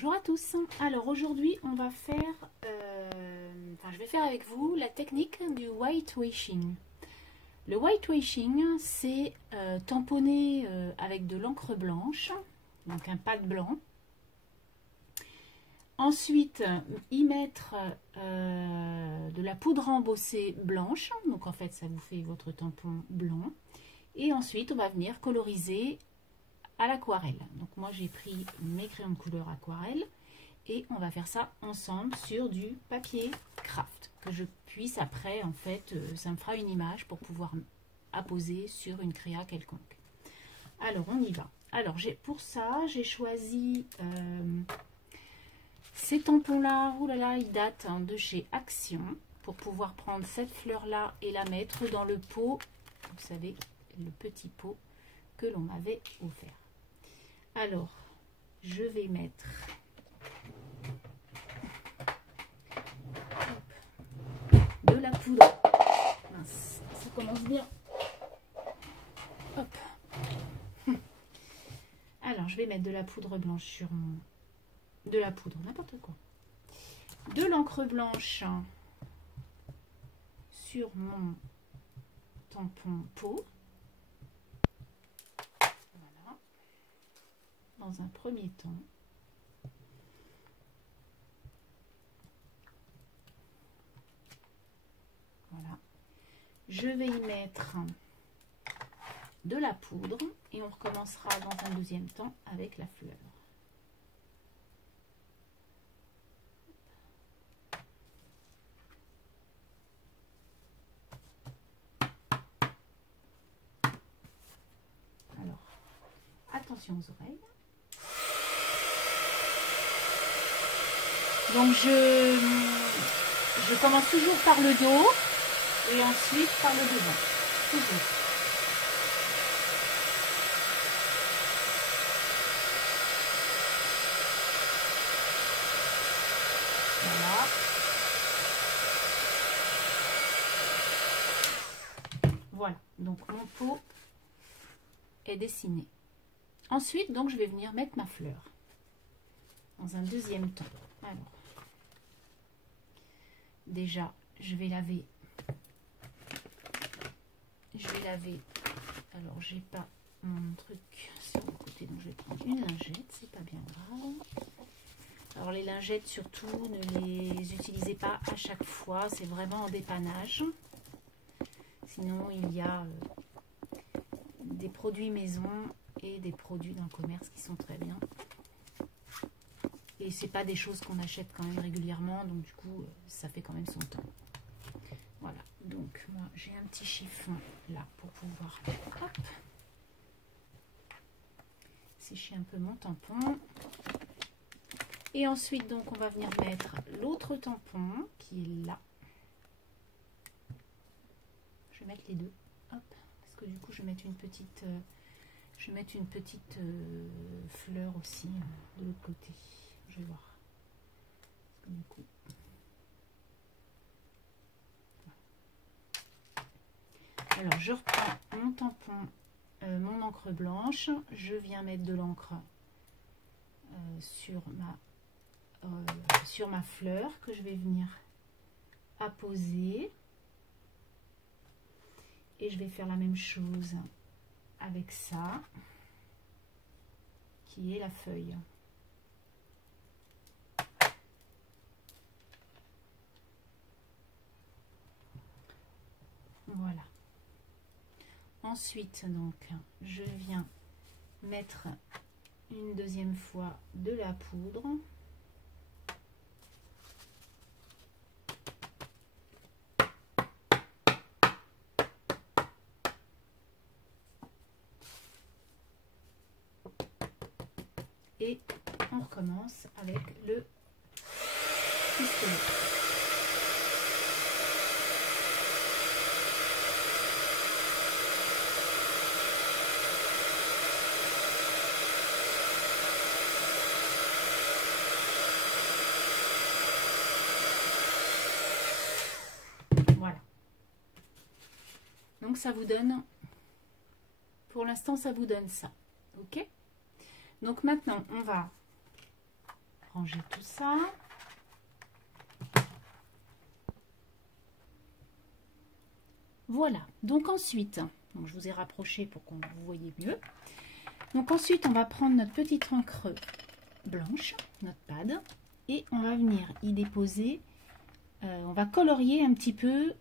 Bonjour à tous. Alors aujourd'hui on va faire, je vais faire avec vous la technique du whitewashing. Le whitewashing, c'est tamponner avec de l'encre blanche, donc un pad blanc. Ensuite, y mettre de la poudre embossée blanche, donc en fait ça vous fait votre tampon blanc. Et ensuite on va venir coloriser à l'aquarelle. Donc moi j'ai pris mes crayons de couleur aquarelle et on va faire ça ensemble sur du papier craft que je puisse après, en fait ça me fera une image pour pouvoir apposer sur une créa quelconque. Alors on y va. Alors pour ça j'ai choisi ces tampons là. Oh là là, ils datent de chez Action, pour pouvoir prendre cette fleur là et la mettre dans le pot, vous savez, le petit pot que l'on m'avait offert. Alors, je vais mettre de la poudre. Mince, ça commence bien. Hop. Alors, je vais mettre de la poudre blanche sur mon... De la poudre, n'importe quoi. De l'encre blanche sur mon tampon pot. Dans un premier temps, voilà, je vais y mettre de la poudre et on recommencera dans un deuxième temps avec la fleur. Alors, attention aux oreilles. Donc je commence toujours par le dos et ensuite par le devant. Toujours. Voilà. Voilà. Donc mon pot est dessiné. Ensuite, donc, je vais venir mettre ma fleur dans un deuxième temps. Alors, déjà, je vais laver. Alors, j'ai pas mon truc sur le côté, donc je vais prendre une lingette, c'est pas bien grave. Alors, les lingettes, surtout, ne les utilisez pas à chaque fois, c'est vraiment en dépannage. Sinon, il y a des produits maison et des produits dans le commerce qui sont très bien. Et c'est pas des choses qu'on achète quand même régulièrement, donc du coup ça fait quand même son temps. Voilà, donc moi j'ai un petit chiffon là pour pouvoir sécher un peu mon tampon. Et ensuite donc on va venir mettre l'autre tampon qui est là. Je vais mettre les deux, hop, parce que du coup je vais mettre une petite fleur aussi de l'autre côté. Je vais voir. Du coup, alors je reprends mon tampon, mon encre blanche. Je viens mettre de l'encre sur ma fleur que je vais venir apposer. Et je vais faire la même chose avec ça, qui est la feuille. Voilà. Ensuite, donc, je viens mettre une deuxième fois de la poudre. Et on recommence avec le pistolet. Voilà. Donc ça vous donne, pour l'instant ça vous donne ça. Ok? Donc maintenant on va ranger tout ça. Voilà, donc ensuite, donc je vous ai rapproché pour qu'on vous voyez mieux. Donc ensuite, on va prendre notre petite encre blanche, notre pad, et on va venir y déposer, on va colorier un petit peu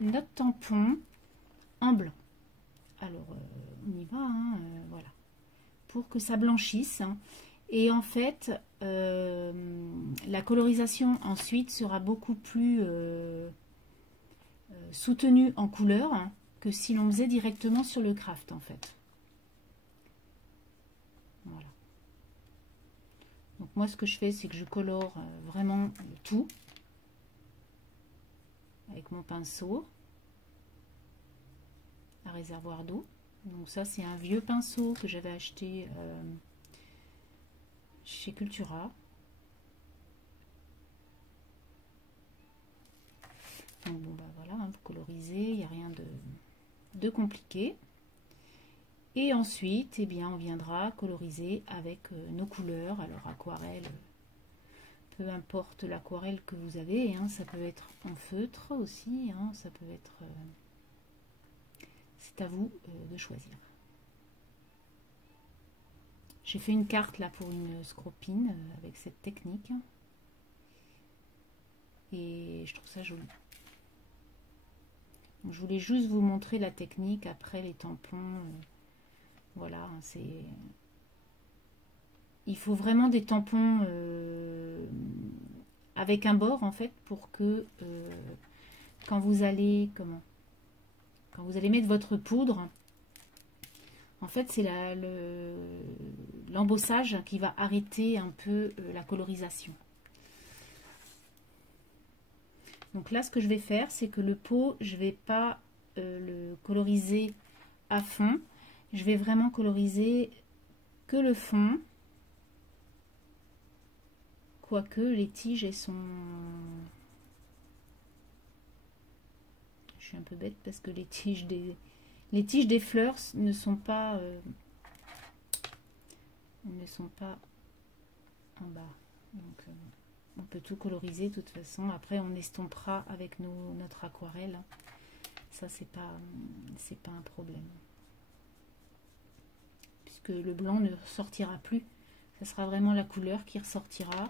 notre tampon en blanc. Alors, on y va, hein, voilà, pour que ça blanchisse. Hein. Et en fait, la colorisation ensuite sera beaucoup plus soutenue en couleur hein, que si l'on faisait directement sur le craft en fait. Voilà. Donc moi ce que je fais c'est que je colore vraiment tout avec mon pinceau à réservoir d'eau. Donc ça c'est un vieux pinceau que j'avais acheté chez Cultura. Donc bon bah voilà, hein, vous colorisez, il n'y a rien de compliqué. Et ensuite, eh bien, on viendra coloriser avec nos couleurs. Alors aquarelle, peu importe l'aquarelle que vous avez, hein, ça peut être en feutre aussi, hein, ça peut être... c'est à vous de choisir. J'ai fait une carte là pour une scropine avec cette technique. Et je trouve ça joli. Donc, je voulais juste vous montrer la technique après les tampons. Voilà, c'est... Il faut vraiment des tampons avec un bord en fait pour que quand vous allez quand vous allez mettre votre poudre, en fait c'est l'embossage qui va arrêter un peu la colorisation. Donc là, ce que je vais faire, c'est que le pot, je ne vais pas le coloriser à fond. Je vais vraiment coloriser que le fond. Quoique les tiges, elles sont... Je suis un peu bête parce que les tiges des fleurs ne sont pas en bas. Donc... on peut tout coloriser de toute façon. Après, on estompera avec notre aquarelle. Ça, c'est pas un problème. Puisque le blanc ne ressortira plus. Ça sera vraiment la couleur qui ressortira.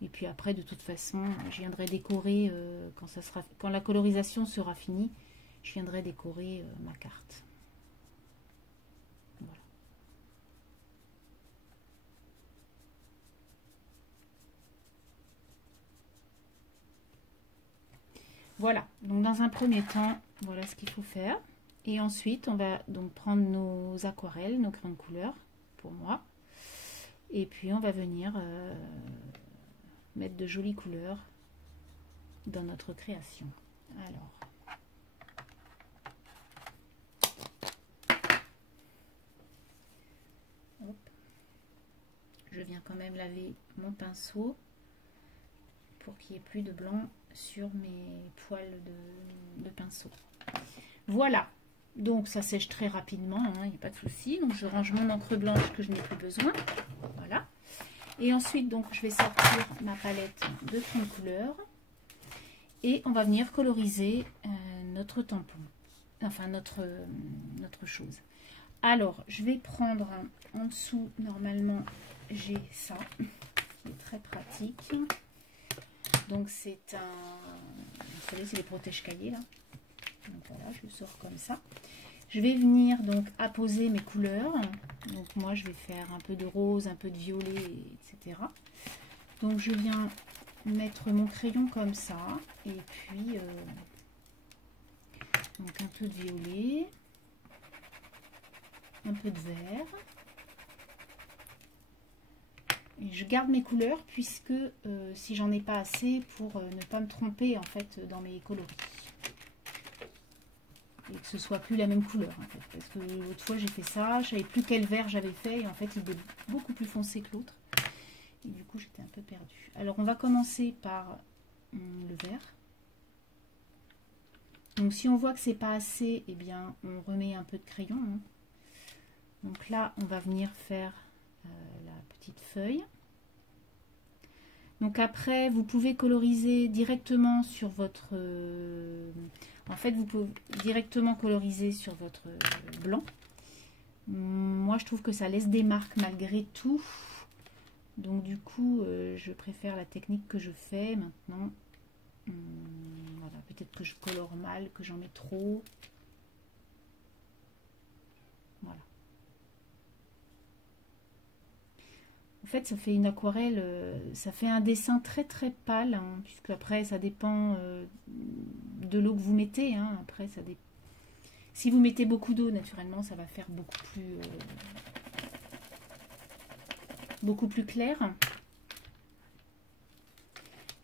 Et puis après, de toute façon, je viendrai décorer quand la colorisation sera finie. Je viendrai décorer ma carte. Voilà. Voilà, donc dans un premier temps, voilà ce qu'il faut faire. Et ensuite, on va donc prendre nos aquarelles, nos crayons de couleur, pour moi. Et puis, on va venir mettre de jolies couleurs dans notre création. Alors, hop. Je viens quand même laver mon pinceau pour qu'il n'y ait plus de blanc sur mes poils de pinceau. Voilà, donc ça sèche très rapidement, hein, il n'y a pas de souci. Donc je range mon encre blanche que je n'ai plus besoin. Voilà. Et ensuite, donc je vais sortir ma palette de fond de couleur et on va venir coloriser notre tampon, enfin notre chose. Alors, je vais prendre en dessous, normalement, j'ai ça, qui est très pratique. Donc c'est vous savez, c'est les protège-cahiers là. Donc voilà, je le sors comme ça. Je vais venir donc apposer mes couleurs. Donc moi je vais faire un peu de rose, un peu de violet, etc. Donc je viens mettre mon crayon comme ça. Et puis donc un peu de violet, un peu de vert. Et je garde mes couleurs puisque si j'en ai pas assez pour ne pas me tromper en fait dans mes coloris. Et que ce soit plus la même couleur en fait. Parce que l'autre fois j'ai fait ça, je savais plus quel vert j'avais fait et en fait il est beaucoup plus foncé que l'autre. Et du coup j'étais un peu perdue. Alors on va commencer par le vert. Donc si on voit que c'est pas assez, eh bien on remet un peu de crayon. Hein. Donc là on va venir faire la petite feuille. Donc après, vous pouvez coloriser directement sur votre... en fait, vous pouvez directement coloriser sur votre blanc. Moi, je trouve que ça laisse des marques malgré tout. Donc du coup, je préfère la technique que je fais maintenant. Voilà, peut-être que je colore mal, que j'en mets trop. Voilà. En fait, ça fait une aquarelle, ça fait un dessin très très pâle, hein, puisque après, ça dépend de l'eau que vous mettez. Hein. Après, ça dépend. Si vous mettez beaucoup d'eau, naturellement, ça va faire beaucoup plus clair.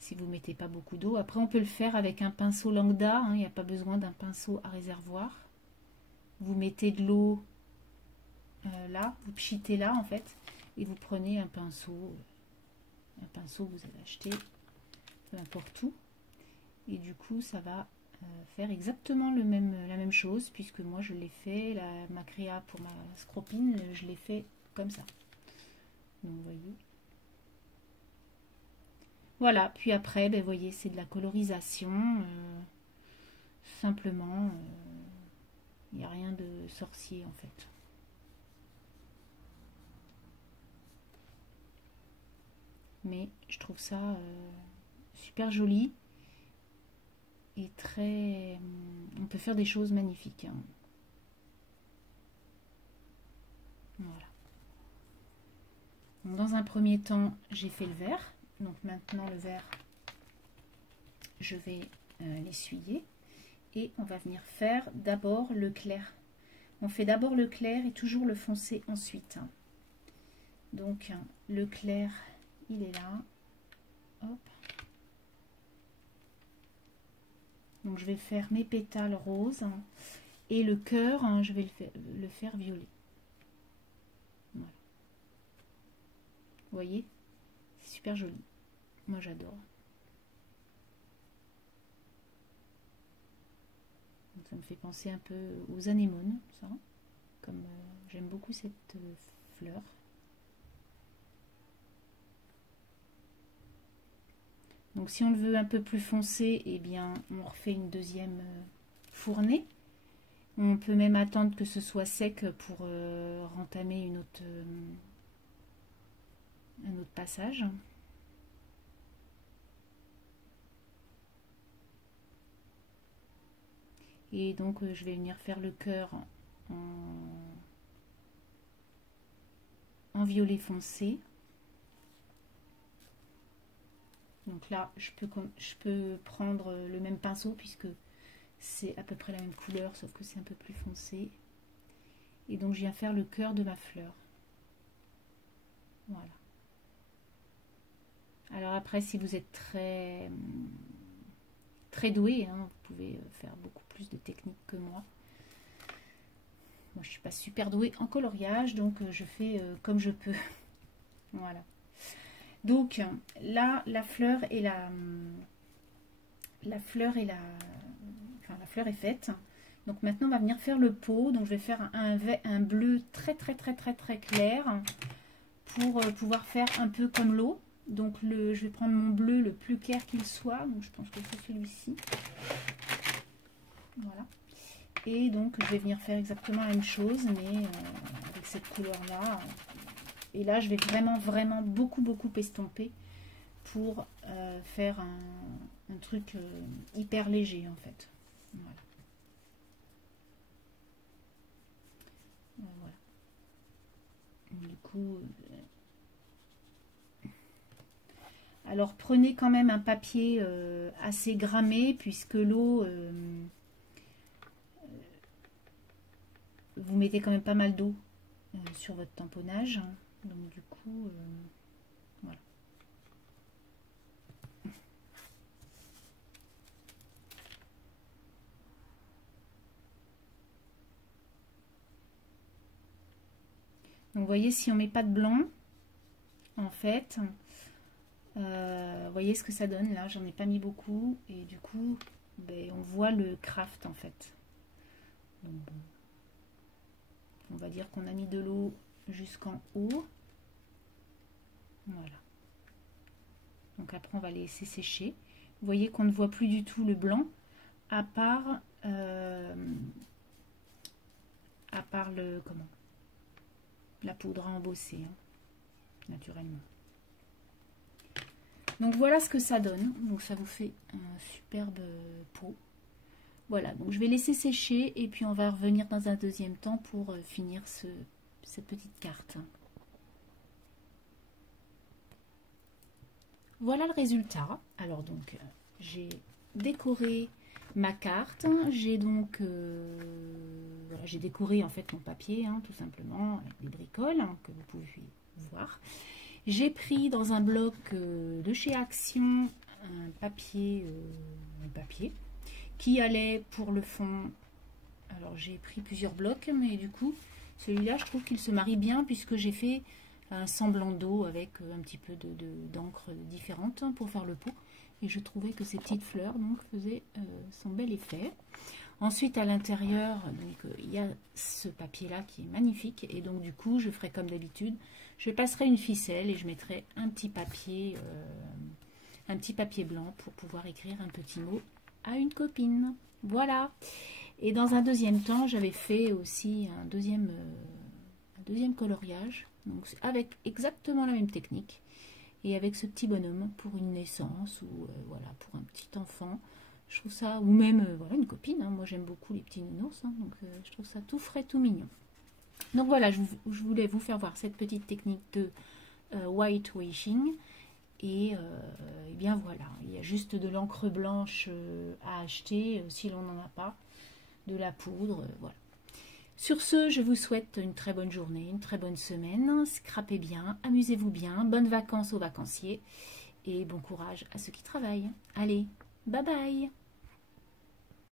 Si vous ne mettez pas beaucoup d'eau. Après, on peut le faire avec un pinceau lambda. Hein, il n'y a pas besoin d'un pinceau à réservoir. Vous mettez de l'eau là, vous pchitez là, en fait. Et vous prenez un pinceau que vous avez acheté, peu importe où. Et du coup, ça va faire exactement la même chose, puisque moi je l'ai fait, ma créa pour ma scropine, je l'ai fait comme ça. Donc vous voyez. Voilà, puis après, ben, vous voyez, c'est de la colorisation, simplement, il n'y a rien de sorcier en fait. Mais je trouve ça super joli. Et très... on peut faire des choses magnifiques. Hein. Voilà. Donc, dans un premier temps, j'ai fait le vert. Donc maintenant, le vert, je vais l'essuyer. Et on va venir faire d'abord le clair. On fait d'abord le clair et toujours le foncé ensuite. Donc, le clair, il est là. Hop. Donc je vais faire mes pétales roses et le cœur, hein, je vais le faire violet. Voilà. Vous voyez, c'est super joli. Moi j'adore. Ça me fait penser un peu aux anémones, ça. Comme j'aime beaucoup cette fleur. Donc si on le veut un peu plus foncé, eh bien on refait une deuxième fournée. On peut même attendre que ce soit sec pour rentamer un autre passage. Et donc je vais venir faire le cœur en violet foncé. Donc là, je peux prendre le même pinceau puisque c'est à peu près la même couleur, sauf que c'est un peu plus foncé. Et donc, je viens faire le cœur de ma fleur. Voilà. Alors après, si vous êtes très doué, hein, vous pouvez faire beaucoup plus de techniques que moi. Moi, je ne suis pas super douée en coloriage, donc je fais comme je peux. Voilà. Donc là, la fleur est est faite. Donc maintenant, on va venir faire le pot. Donc je vais faire un bleu très clair pour pouvoir faire un peu comme l'eau. Donc je vais prendre mon bleu le plus clair qu'il soit. Donc je pense que c'est celui-ci. Voilà. Et donc je vais venir faire exactement la même chose, mais avec cette couleur-là. Et là, je vais vraiment beaucoup estomper pour faire un truc hyper léger en fait. Voilà. Voilà. Du coup, alors prenez quand même un papier assez grammé puisque l'eau, vous mettez quand même pas mal d'eau sur votre tamponnage. Donc du coup, voilà. Donc vous voyez, si on met pas de blanc, en fait, vous voyez ce que ça donne là, j'en ai pas mis beaucoup et du coup, ben, on voit le craft en fait. Donc, bon. On va dire qu'on a mis de l'eau jusqu'en haut. Voilà. Donc après, on va les laisser sécher. Vous voyez qu'on ne voit plus du tout le blanc, à part la poudre à embosser, hein, naturellement. Donc voilà ce que ça donne. Donc ça vous fait un superbe pot. Voilà, donc je vais laisser sécher et puis on va revenir dans un deuxième temps pour finir cette petite carte. Voilà le résultat. Alors donc j'ai décoré ma carte. J'ai donc voilà, j'ai décoré en fait mon papier, hein, tout simplement, avec des bricoles, hein, que vous pouvez voir. J'ai pris dans un bloc de chez Action un papier qui allait pour le fond. Alors j'ai pris plusieurs blocs, mais du coup celui-là je trouve qu'il se marie bien puisque j'ai fait un semblant d'eau avec un petit peu d'encre différente pour faire le pot. Et je trouvais que ces petites fleurs donc faisaient son bel effet. Ensuite à l'intérieur, il y a ce papier là qui est magnifique et donc du coup je ferai comme d'habitude, je passerai une ficelle et je mettrai un petit papier blanc pour pouvoir écrire un petit mot à une copine. Voilà. Et dans un deuxième temps, j'avais fait aussi un deuxième coloriage, donc avec exactement la même technique et avec ce petit bonhomme pour une naissance ou voilà, pour un petit enfant. Je trouve ça, ou même voilà, une copine, hein. Moi j'aime beaucoup les petits nounours, hein, donc je trouve ça tout frais, tout mignon. Donc voilà, je voulais vous faire voir cette petite technique de whitewashing. Et bien voilà, il y a juste de l'encre blanche à acheter si l'on n'en a pas, de la poudre, voilà. Sur ce, je vous souhaite une très bonne journée, une très bonne semaine. Scrapez bien, amusez-vous bien, bonnes vacances aux vacanciers et bon courage à ceux qui travaillent. Allez, bye bye!